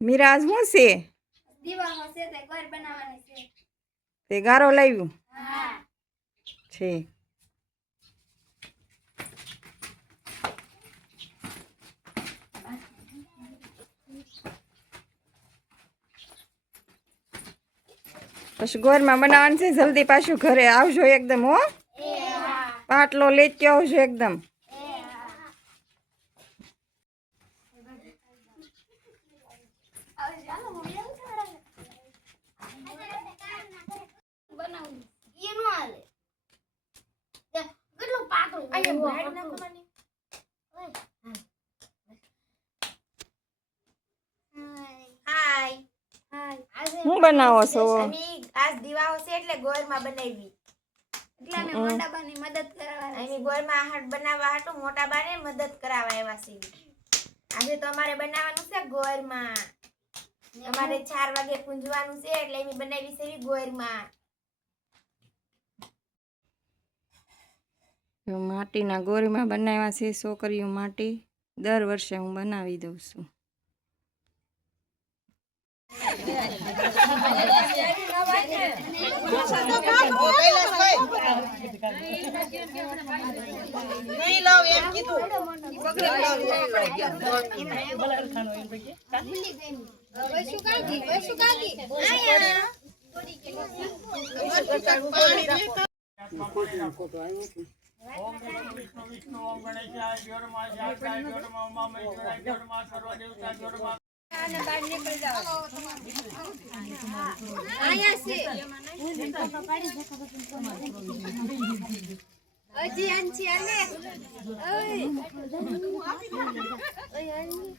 મિરાજ શું છે? દીવા હશે તે ઘર બનાવવાની છે. તે ગારો લાવ્યું હા. છે. પછી ગોરમાં બનાવવાનું છે. જલ્દી પાછું ઘરે આવજો એકદમ હો. પાટલો લેતી આવજો એકદમ. શું બનાવો છો? આજ દીવાઓ છે એટલે ગોરમાં બનાવી. એટલે અમે મોટા બાની મદદ કરાવવા અમે ગોરમાં હાટ બનાવવા હાટુ મોટા બાને મદદ કરાવવા આવ્યા છે. આજે તો અમારે બનાવવાનું છે ગોરમાં. અમારે 4 વાગે પૂંજવાનું છે એટલે અમે બનાવી છે ગોરમાં. માટીના ગોરમાં બનાવ્યા છે છોકરીઓ માટી. દર વર્ષે હું બનાવી દઉં છું. ओम विष्णु विष्णु ओम गणेशाय ज्योतिर्मा जाताय ज्योतिर्मा उमा महेश्वराय ज्योतिर्मा सर्वदेवता ज्योतिर्मा આને બહાર નીકળ જાવ આયા છે અજી આંચી આલે ઓય ઓય આની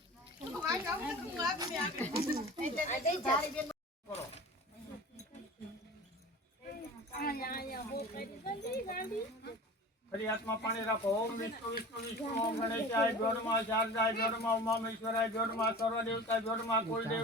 खरी आत्मा पानी रखो ओम विष्णु विष्णु विष्णु ओम गणेशाय ज्योतिर्मा शारदाय ज्योतिर्मा उमा महेश्वराय ज्योतिर्मा सर्वदेवता ज्योतिर्मा कुलदेव